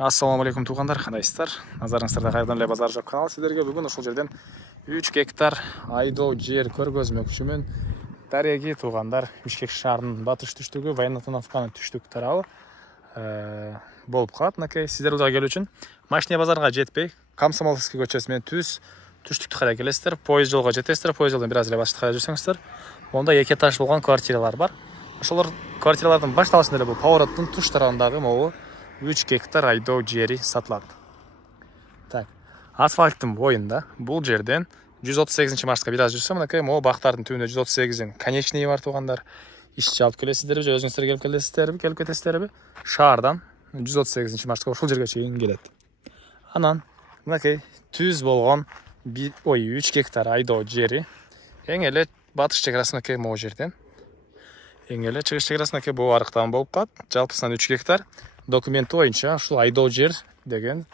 Ассаламу алейкум туғандар, қандайсыздар? Назарыңыздарда қайырдан эле базар жоқ каналы сіздерге бүгін ушул жерден 3 гектар айдоо жер көргөзмөкчүмүн. Дареги туғандар, Бишкек шаарынын батыш түштүгү, Военно-Тонавканын түштүк тарабы болуп калат. Мынакей сиздер бул жака келүү үчүн Машине базарга жетпей, Комсомольский көчөсү менен түштүктү карай келесиздер. Поезд жолго жетесиздер. Поезд жолдон бир аз эле башты карай жүрсөңүздөр, монда 2 этаж болгон квартиралар бар. Ошолор квартиралардын башталышында эле бул повороттун туш тарабындагы могу 3 гектар айдоо жери сатылат. Так, асфальттын боюнда бул жерден 138 маршрутка бир аз жүрсөм, мынакей могу бактардын түбүндө 138-дин конечный бар тугандар. Ишти алып келесиздерби же өзүңүздөр келип келесиздерби, келип кетесиздерби? Шаардан 138 маршрутка ушул жерге чейин келет. Анан мынакей түз болгон 3 гектар айдоо жери эң эле батыш чек арасындагы могу жерден эң эле чыгыш чек арасындагы бул арыктан болуп калат. Жалпысынан 3 гектар. Документ боюнча ушул айдоо жер деген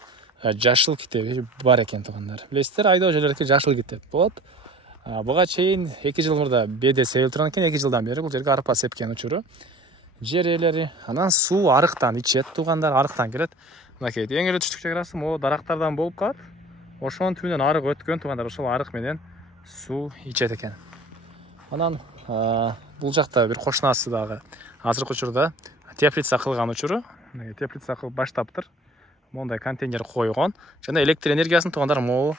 жашыл китеби бар экен тугандар. Билесиздер, айдоо жерлердеки жашыл китеп болот. Буга чейин 2 жыл мурда беде себилип турган экен. 2 жылдан бери бул жерге арпа сепкен учуру жер ээлери. Анан суу арыктан ичет тугандар, арыктан келет. Мынакей эң эле түштүк чек арасы могу дарактардан болуп калат. Ошонун түбүнөн арык өткөн тугандар, ошол арык менен суу ичет экен. Анан бул жакта бир кошунасы дагы азыркы учурда теплица кылган учуру, теплица кылып баштаптыр. Мондай контейнер койгон. Жана электр энергиясын тугандар могу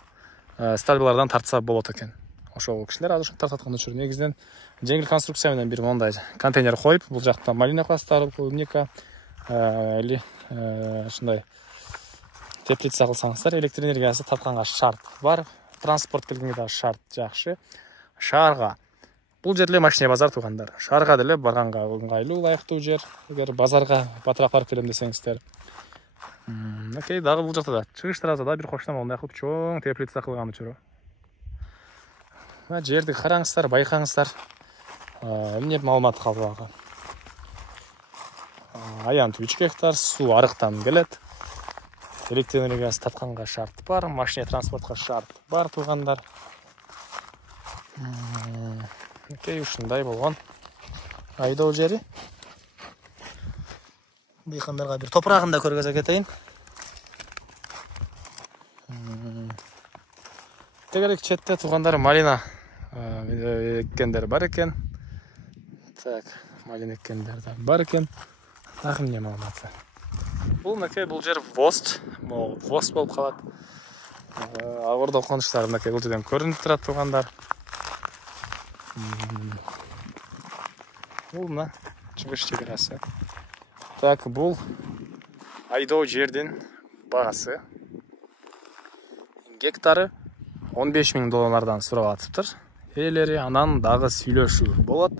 стальбалардан тартса болот экен. Ошол кишилер азыр ушинтип тартаткан учуру негизинен жеңил конструкция менен бир мондай контейнер коюп, бул жакта малина класстары, клубника или ушундай теплица кылсаңыздар, электр энергиясы тартканга шарт бар. Транспорт келгенге дагы шарт жакшы. Шаарга бул жерле Машине базар тугандар. Шаарга деле барганга ыңгайлуу, ылайыктуу жер. Эгер базарга батыраак барып келем десеңиздер. Окей, дагы бул жакта да чыгыш таразада бир кошуна мондай кылып чоң теплица кылган учуру. Жерди караңыздар, байкаңыздар. Эмне маалымат калбагы. Аянт 3 гектар, суу арыктан келет. Электр энергиясы тартканга шарт бар, машина транспортко шарт бар тугандар. Окей, ушундай болгон айдоо жери. Дыйкандарга бир топурагын да көргөзө кетейин. Тегерек четте тугандар малина эккендер бар экен. Так, малина эккендер да бар экен. Дагы эмне маалыматы? Бул мынакей бул жер вост болуп калат. Агырдоо конуштары мынакей бул жерден көрүнүп турат тугандар. Бул мына чыгыш чек арасы. Так, бул айдоо жердин багасы гектары $15,000 сурап атыптыр. Ээлери анан дагы сүйлөшүү болот.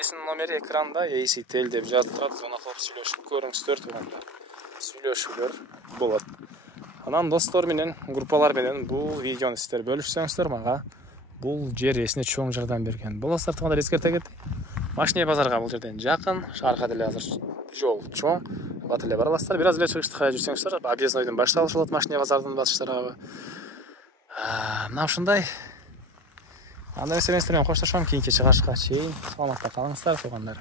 Эсинин номери экранда ACTL деп жазылып турат. Зона кылып сүйлөшүп көрүңүздөр тугандар. Сүйлөшүүлөр болот. Анан достор менен, группалар менен бул видеону сиздер бөлүшсөңүздөр, мага бул жер эсине чоң жардам берген болосуздар тугандар. Эскерте кетейин. Машине базарга бул жерден жакын, шаарга деле азыр жол чоң. Бат эле бара аласыздар. Бир аз эле чыгышты карай жүрсөңүздөр, объезднойдун башталышы болот Машине базардын батыш тарабы. Мына ушундай. Анда эмес менен коштошом, кийинки чыгышка чейин саламатта калыңыздар тугандар.